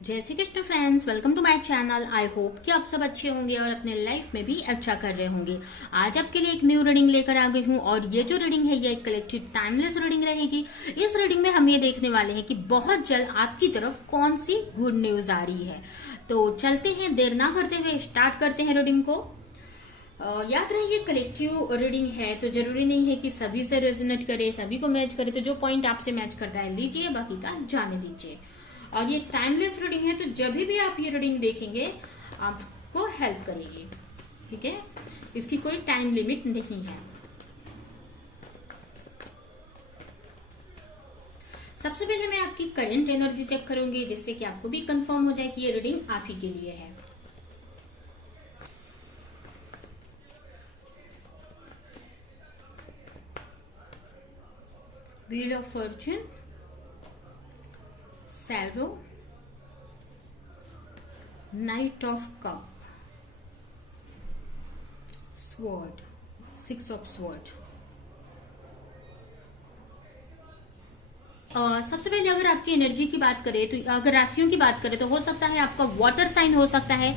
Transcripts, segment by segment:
जय Shri Krishna friends, welcome to my channel. I hope कि आप सब अच्छे होंगे और अपने लाइफ में भी अच्छा कर रहे होंगे। आज आपके लिए एक न्यू रीडिंग लेकर आ गई हूँ और ये जो रीडिंग है ये एक कलेक्टिव टाइमलेस रीडिंग रहेगी। इस रीडिंग में हम ये देखने वाले हैं कि बहुत जल्द आपकी तरफ कौन सी गुड न्यूज आ रही है। तो चलते हैं, देर ना करते हुए स्टार्ट करते हैं रीडिंग को। याद रहे ये कलेक्टिव रीडिंग है तो जरूरी नहीं है कि सभी से रेजोनेट करे, सभी को मैच करे। तो जो पॉइंट आपसे मैच करता है लीजिए, बाकी का जाने दीजिए। और ये टाइमलेस रीडिंग है तो जब भी आप ये रीडिंग देखेंगे आपको हेल्प करेगी। ठीक है, इसकी कोई टाइम लिमिट नहीं है। सबसे पहले मैं आपकी करंट एनर्जी चेक करूंगी जिससे कि आपको भी कंफर्म हो जाए कि ये रीडिंग आप ही के लिए है। Wheel of Fortune, serow, night of cup, sword, six of sword. सबसे पहले अगर आपकी एनर्जी की बात करें तो अगर राशियों की बात करें तो हो सकता है आपका वाटर साइन हो सकता है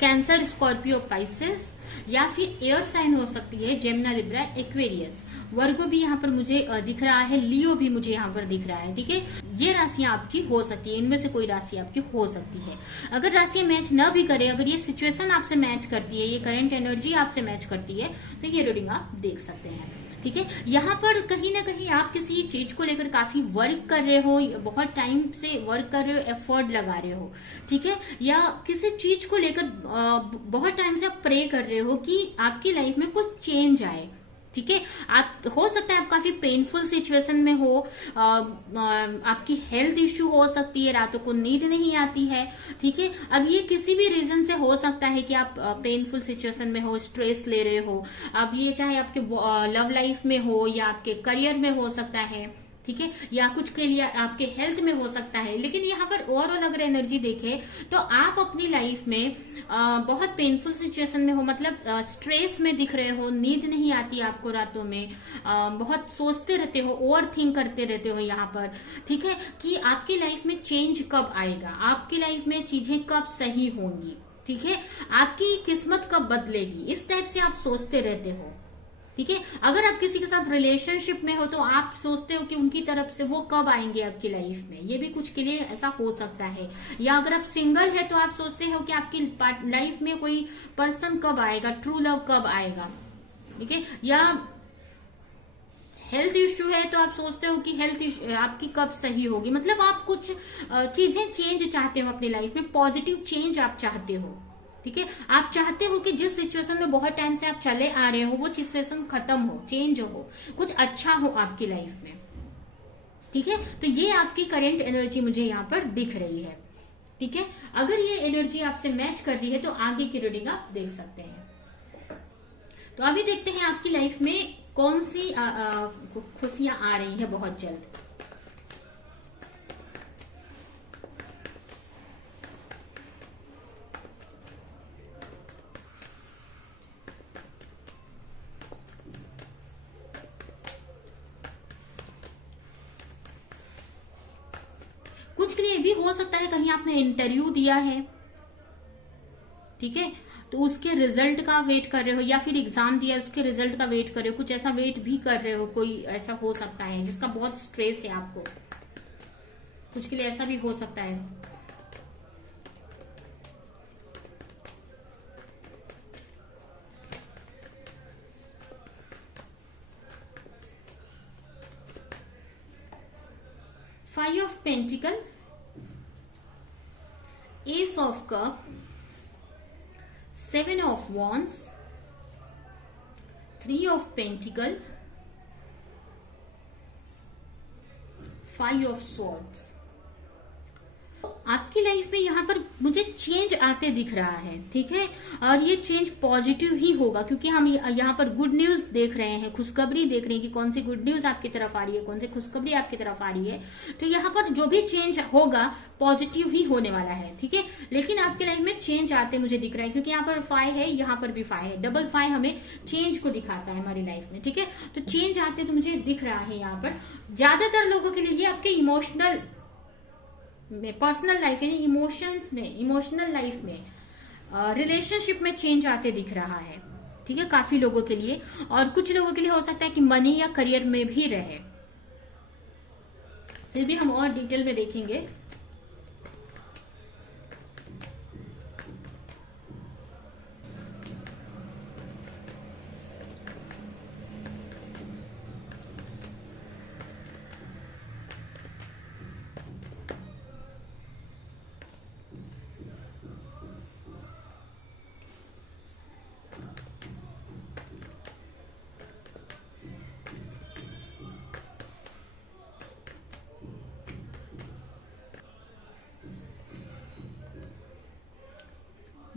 कैंसर, स्कॉर्पियो, पाइसेस, या फिर एयर साइन हो सकती है जेमिनी, लिब्रा, एक्वेरियस। वर्गो भी यहाँ पर मुझे दिख रहा है, लियो भी मुझे यहाँ पर दिख रहा है। ठीक है, ये राशियां आपकी हो सकती है, इनमें से कोई राशि आपकी हो सकती है। अगर राशियां मैच न भी करे, अगर ये सिचुएशन आपसे मैच करती है, ये करंट एनर्जी आपसे मैच करती है तो ये रीडिंग आप देख सकते हैं। ठीक है, यहाँ पर कहीं ना कहीं आप किसी चीज को लेकर काफी वर्क कर रहे हो, बहुत टाइम से वर्क कर रहे हो, एफर्ट लगा रहे हो। ठीक है, या किसी चीज को लेकर बहुत टाइम से आप प्रे कर रहे हो कि आपकी लाइफ में कुछ चेंज आए। ठीक है, आप हो सकता है आप काफी पेनफुल सिचुएशन में हो, आपकी हेल्थ इश्यू हो सकती है, रातों को नींद नहीं आती है। ठीक है, अब ये किसी भी रीजन से हो सकता है कि आप पेनफुल सिचुएशन में हो, स्ट्रेस ले रहे हो। अब ये चाहे आपके लव लाइफ में हो या आपके करियर में हो सकता है। ठीक है, या कुछ के लिए आपके हेल्थ में हो सकता है। लेकिन यहाँ पर ओवरऑल अगर एनर्जी देखे तो आप अपनी लाइफ में बहुत पेनफुल सिचुएशन में हो, मतलब स्ट्रेस में दिख रहे हो, नींद नहीं आती आपको रातों में, बहुत सोचते रहते हो, ओवर थिंक करते रहते हो यहाँ पर। ठीक है, कि आपकी लाइफ में चेंज कब आएगा, आपकी लाइफ में चीजें कब सही होंगी। ठीक है, आपकी किस्मत कब बदलेगी, इस टाइप से आप सोचते रहते हो। ठीक है, अगर आप किसी के साथ रिलेशनशिप में हो तो आप सोचते हो कि उनकी तरफ से वो कब आएंगे आपकी लाइफ में, ये भी कुछ के लिए ऐसा हो सकता है। या अगर आप सिंगल है तो आप सोचते हो कि आपकी लाइफ में कोई पर्सन कब आएगा, ट्रू लव कब आएगा। ठीक है, या हेल्थ इश्यू है तो आप सोचते हो कि हेल्थ आपकी कब सही होगी। मतलब आप कुछ चीजें चेंज चाहते हो अपनी लाइफ में, पॉजिटिव चेंज आप चाहते हो। ठीक है, आप चाहते हो कि जिस सिचुएशन में बहुत टाइम से आप चले आ रहे हो वो सिचुएशन खत्म हो, चेंज हो, कुछ अच्छा हो आपकी लाइफ में। ठीक है, तो ये आपकी करंट एनर्जी मुझे यहाँ पर दिख रही है। ठीक है, अगर ये एनर्जी आपसे मैच कर रही है तो आगे की रीडिंग आप देख सकते हैं। तो अभी देखते हैं आपकी लाइफ में कौन सी खुशियां आ रही है बहुत जल्द। कुछ के लिए भी हो सकता है कहीं आपने इंटरव्यू दिया है, ठीक है, तो उसके रिजल्ट का वेट कर रहे हो, या फिर एग्जाम दिया उसके रिजल्ट का वेट कर रहे हो, कुछ ऐसा वेट भी कर रहे हो। कोई ऐसा हो सकता है जिसका बहुत स्ट्रेस है आपको, कुछ के लिए ऐसा भी हो सकता है। Five of pentacle, S of cup, seven of wands, three of pentacle, five of swords. आपकी लाइफ में यहाँ पर मुझे चेंज आते दिख रहा है। ठीक है, और ये चेंज पॉजिटिव ही होगा क्योंकि हम यहाँ पर गुड न्यूज देख रहे हैं, खुशखबरी देख रहे हैं कि कौन सी गुड न्यूज आपकी तरफ आ रही है, कौन सी खुशखबरी आपकी तरफ आ रही है। तो यहाँ पर जो भी चेंज होगा पॉजिटिव ही होने वाला है। ठीक है, लेकिन आपकी लाइफ में चेंज आते मुझे दिख रहा है क्योंकि यहाँ पर 5 है, यहाँ पर भी 5 है, डबल 5 हमें चेंज को दिखाता है हमारी लाइफ में। ठीक है, तो चेंज आते तो मुझे दिख रहा है यहाँ पर। ज्यादातर लोगों के लिए ये आपके इमोशनल में, पर्सनल लाइफ यानी इमोशंस में, इमोशनल लाइफ में, रिलेशनशिप में चेंज आते दिख रहा है। ठीक है, काफी लोगों के लिए, और कुछ लोगों के लिए हो सकता है कि मनी या करियर में भी रहे। फिर भी हम और डिटेल में देखेंगे।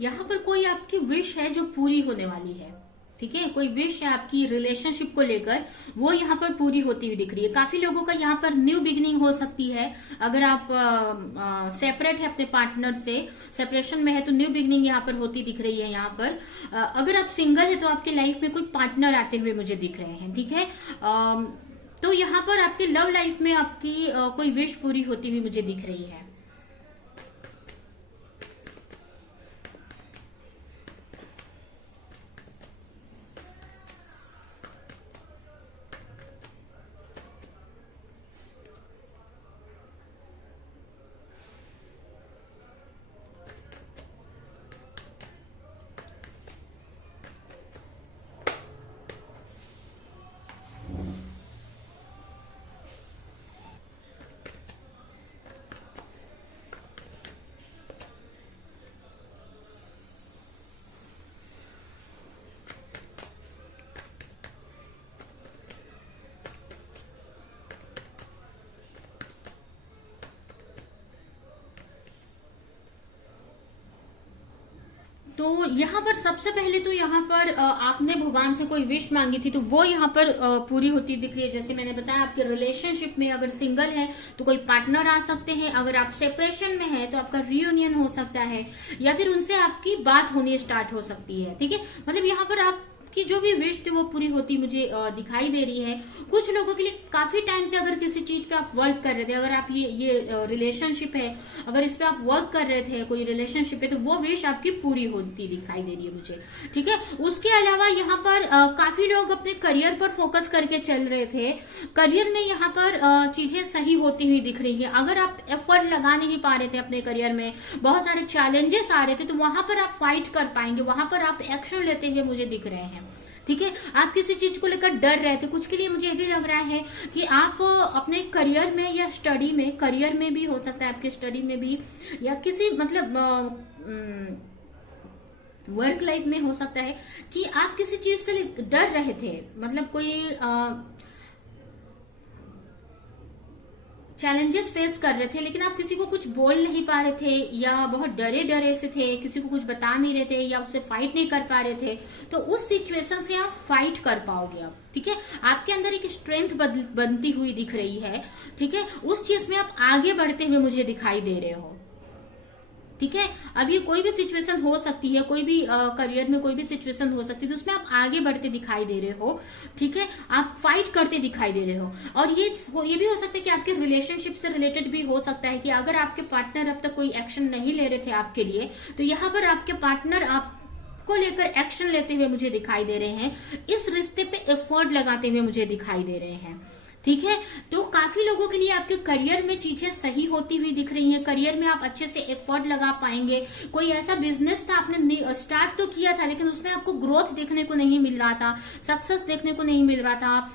यहाँ पर कोई आपकी विश है जो पूरी होने वाली है। ठीक है, कोई विश है आपकी रिलेशनशिप को लेकर, वो यहाँ पर पूरी होती हुई दिख रही है। काफी लोगों का यहाँ पर न्यू बिगिनिंग हो सकती है। अगर आप सेपरेट है अपने पार्टनर से, सेपरेशन में है, तो न्यू बिगिनिंग यहाँ पर होती दिख रही है। यहाँ पर अगर आप सिंगल है तो आपके लाइफ में कोई पार्टनर आते हुए मुझे दिख रहे हैं। ठीक है, तो यहाँ पर आपकी लव लाइफ में आपकी कोई विश पूरी होती हुई मुझे दिख रही है। तो यहाँ पर सबसे पहले तो यहाँ पर आपने भगवान से कोई विश मांगी थी, तो वो यहाँ पर पूरी होती दिख रही है। जैसे मैंने बताया, आपके रिलेशनशिप में अगर सिंगल है तो कोई पार्टनर आ सकते हैं, अगर आप सेपरेशन में है तो आपका रियूनियन हो सकता है, या फिर उनसे आपकी बात होनी स्टार्ट हो सकती है। ठीक है, मतलब यहाँ पर आप की जो भी विश थी वो पूरी होती मुझे दिखाई दे रही है। कुछ लोगों के लिए काफी टाइम से अगर किसी चीज पे आप वर्क कर रहे थे, अगर आप ये रिलेशनशिप है, अगर इस पे आप वर्क कर रहे थे, कोई रिलेशनशिप है, तो वो विश आपकी पूरी होती दिखाई दे रही है मुझे। ठीक है, उसके अलावा यहाँ पर काफी लोग अपने करियर पर फोकस करके चल रहे थे। करियर में यहाँ पर चीजें सही होती हुई दिख रही है। अगर आप एफर्ट लगा नहीं पा रहे थे अपने करियर में, बहुत सारे चैलेंजेस आ रहे थे, तो वहां पर आप फाइट कर पाएंगे, वहां पर आप एक्शन लेते हुए मुझे दिख रहे हैं। ठीक है, आप किसी चीज को लेकर डर रहे थे, कुछ के लिए मुझे भी लग रहा है कि आप अपने करियर में या स्टडी में, करियर में भी हो सकता है, आपके स्टडी में भी, या किसी मतलब वर्क लाइफ में हो सकता है कि आप किसी चीज से डर रहे थे, मतलब कोई चैलेंजेस फेस कर रहे थे, लेकिन आप किसी को कुछ बोल नहीं पा रहे थे, या बहुत डरे डरे से थे, किसी को कुछ बता नहीं रहे थे, या उससे फाइट नहीं कर पा रहे थे। तो उस सिचुएशन से आप फाइट कर पाओगे अब। ठीक है, आपके अंदर एक स्ट्रेंथ बनती हुई दिख रही है। ठीक है, उस चीज में आप आगे बढ़ते हुए मुझे दिखाई दे रहे हो। ठीक है, अब ये कोई भी सिचुएशन हो सकती है, कोई भी करियर में कोई भी सिचुएशन हो सकती है, तो उसमें आप आगे बढ़ते दिखाई दे रहे हो। ठीक है, आप फाइट करते दिखाई दे रहे हो। और ये भी हो सकता है कि आपके रिलेशनशिप से रिलेटेड भी हो सकता है कि अगर आपके पार्टनर अब तक कोई एक्शन नहीं ले रहे थे आपके लिए, तो यहाँ पर आपके पार्टनर आप को लेकर एक्शन लेते हुए मुझे दिखाई दे रहे हैं, इस रिश्ते पे एफर्ट लगाते हुए मुझे दिखाई दे रहे हैं। ठीक है, तो काफी लोगों के लिए आपके करियर में चीजें सही होती हुई दिख रही हैं। करियर में आप अच्छे से एफर्ट लगा पाएंगे। कोई ऐसा बिजनेस था, आपने स्टार्ट तो किया था, लेकिन उसमें आपको ग्रोथ देखने को नहीं मिल रहा था, सक्सेस देखने को नहीं मिल रहा था,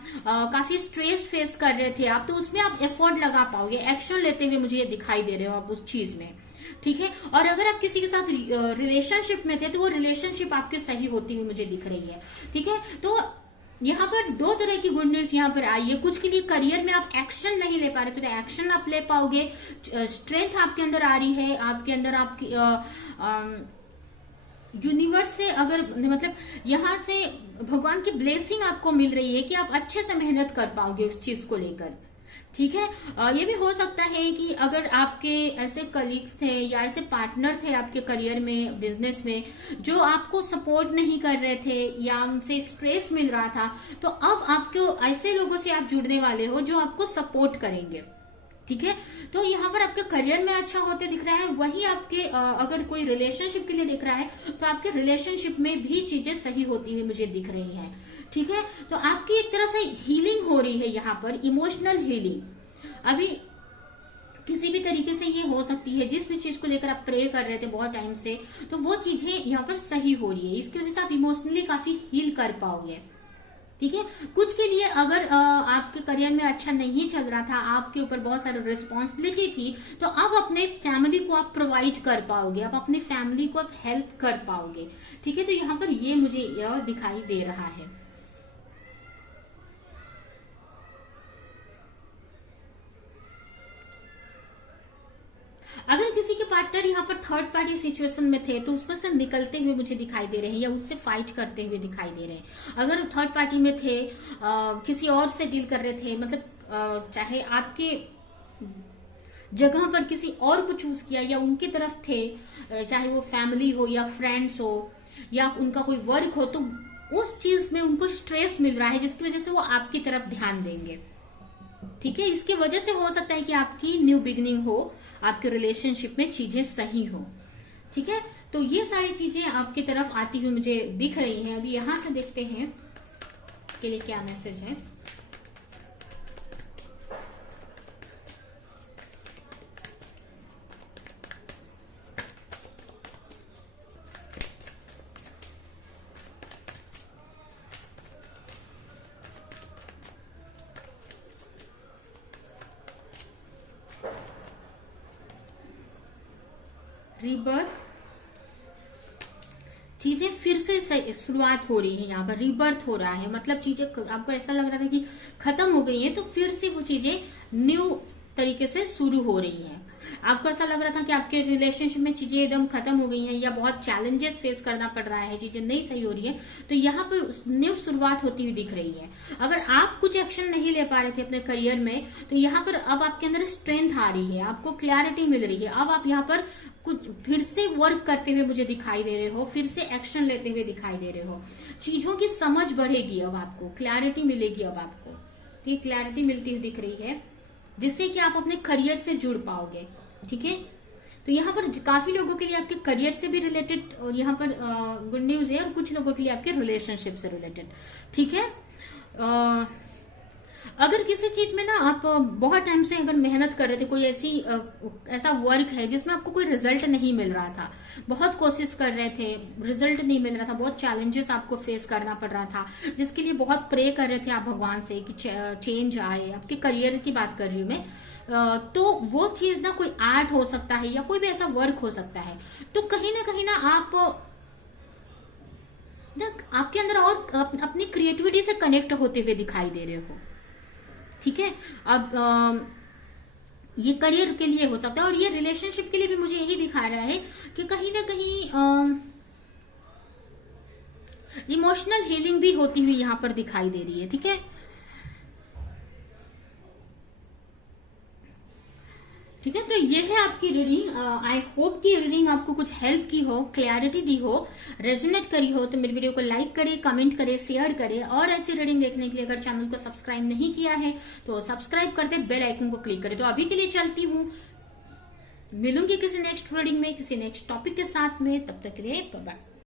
काफी स्ट्रेस फेस कर रहे थे आप, तो उसमें आप एफर्ट लगा पाओगे, एक्शन लेते हुए मुझे दिखाई दे रहे हो आप उस चीज में। ठीक है, और अगर आप किसी के साथ रिलेशनशिप में थे, तो वो रिलेशनशिप आपके सही होती हुई मुझे दिख रही है। ठीक है, तो यहाँ पर दो तरह की गुड न्यूज यहाँ पर आई है। कुछ के लिए करियर में आप एक्शन नहीं ले पा रहे, तो एक्शन आप ले पाओगे, स्ट्रेंथ आपके अंदर आ रही है, आपके अंदर आपकी यूनिवर्स से, अगर मतलब यहाँ से भगवान की ब्लेसिंग आपको मिल रही है कि आप अच्छे से मेहनत कर पाओगे उस चीज को लेकर। ठीक है, ये भी हो सकता है कि अगर आपके ऐसे कलीग्स थे या ऐसे पार्टनर थे आपके करियर में, बिजनेस में, जो आपको सपोर्ट नहीं कर रहे थे या उनसे स्ट्रेस मिल रहा था, तो अब आपको ऐसे लोगों से आप जुड़ने वाले हो जो आपको सपोर्ट करेंगे। ठीक है। तो यहाँ पर आपके करियर में अच्छा होते दिख रहा है, वही आपके अगर कोई रिलेशनशिप के लिए दिख रहा है तो आपके रिलेशनशिप में भी चीजें सही होती हुई मुझे दिख रही हैं। ठीक है, तो आपकी एक तरह से हीलिंग हो रही है यहाँ पर, इमोशनल हीलिंग। अभी किसी भी तरीके से ये हो सकती है, जिस भी चीज को लेकर आप प्रे कर रहे थे बहुत टाइम से, तो वो चीजें यहाँ पर सही हो रही है। इसकी वजह से आप इमोशनली काफी हील कर पाओगे। ठीक है, कुछ के लिए अगर आपके करियर में अच्छा नहीं चल रहा था, आपके ऊपर बहुत सारी रिस्पॉन्सिबिलिटी थी, तो अब अपने फैमिली को आप प्रोवाइड कर पाओगे, आप अपनी फैमिली को आप हेल्प कर पाओगे। ठीक है, तो यहाँ पर ये मुझे यह दिखाई दे रहा है। अगर किसी के पार्टनर यहाँ पर थर्ड पार्टी सिचुएशन में थे तो उसमें से निकलते हुए मुझे दिखाई दे रहे हैं, या उससे फाइट करते हुए दिखाई दे रहे हैं। अगर थर्ड पार्टी में थे, किसी और से डील कर रहे थे, मतलब चाहे आपके जगह पर किसी और को चूज किया या उनकी तरफ थे, चाहे वो फैमिली हो या फ्रेंड्स हो या उनका कोई वर्क हो, तो उस चीज में उनको स्ट्रेस मिल रहा है, जिसकी वजह से वो आपकी तरफ ध्यान देंगे। ठीक है, इसकी वजह से हो सकता है कि आपकी न्यू बिगनिंग हो, आपके रिलेशनशिप में चीजें सही हो। ठीक है, तो ये सारी चीजें आपकी तरफ आती हुई मुझे दिख रही हैं। अभी यहां से देखते हैं के लिए क्या मैसेज है। रीबर्थ, चीजें फिर से शुरुआत हो रही है, यहाँ पर रीबर्थ हो रहा है। मतलब चीजें आपको ऐसा लग रहा था कि खत्म हो गई है, तो फिर से वो चीजें न्यू तरीके से शुरू हो रही है। आपको ऐसा लग रहा था कि आपके रिलेशनशिप में चीजें एकदम खत्म हो गई हैं या बहुत चैलेंजेस फेस करना पड़ रहा है, चीजें नहीं सही हो रही है, तो यहाँ पर न्यू शुरुआत होती हुई दिख रही है। अगर आप कुछ एक्शन नहीं ले पा रहे थे अपने करियर में, तो यहाँ पर अब आपके अंदर स्ट्रेंथ आ रही है, आपको क्लैरिटी मिल रही है। अब आप यहाँ पर कुछ फिर से वर्क करते हुए मुझे दिखाई दे रहे हो, फिर से एक्शन लेते हुए दिखाई दे रहे हो। चीजों की समझ बढ़ेगी, अब आपको क्लैरिटी मिलेगी। अब आपको ठीक क्लैरिटी मिलती हुई दिख रही है, जिससे कि आप अपने करियर से जुड़ पाओगे। ठीक है, तो यहाँ पर काफी लोगों के लिए आपके करियर से भी रिलेटेड और यहाँ पर गुड न्यूज है, और कुछ लोगों के लिए आपके रिलेशनशिप से रिलेटेड। ठीक है, अगर किसी चीज में ना आप बहुत टाइम से अगर मेहनत कर रहे थे, कोई ऐसा वर्क है जिसमें आपको कोई रिजल्ट नहीं मिल रहा था, बहुत कोशिश कर रहे थे, रिजल्ट नहीं मिल रहा था, बहुत चैलेंजेस आपको फेस करना पड़ रहा था, जिसके लिए बहुत प्रे कर रहे थे आप भगवान से कि चेंज आए, आपके करियर की बात कर रही हूँ मैं, तो वो चीज ना कोई आर्ट हो सकता है या कोई भी ऐसा वर्क हो सकता है। तो कहीं ना आप आपके अंदर और अपनी क्रिएटिविटी से कनेक्ट होते हुए दिखाई दे रहे हो। ठीक है, अब ये करियर के लिए हो सकता है, और ये रिलेशनशिप के लिए भी मुझे यही दिखा रहा है कि कहीं ना कहीं इमोशनल हीलिंग भी होती हुई यहाँ पर दिखाई दे रही है। ठीक है, ठीक है, तो ये है आपकी रीडिंग। आई होप कि रीडिंग आपको कुछ हेल्प की हो, क्लैरिटी दी हो, रेजोनेट करी हो। तो मेरे वीडियो को लाइक करें, कमेंट करें, शेयर करें, और ऐसी रीडिंग देखने के लिए अगर चैनल को सब्सक्राइब नहीं किया है तो सब्सक्राइब कर दे, बेल आइकन को क्लिक करें। तो अभी के लिए चलती हूँ, मिलूंगी किसी नेक्स्ट रीडिंग में, किसी नेक्स्ट टॉपिक के साथ में। तब तक के लिए बाय बाय।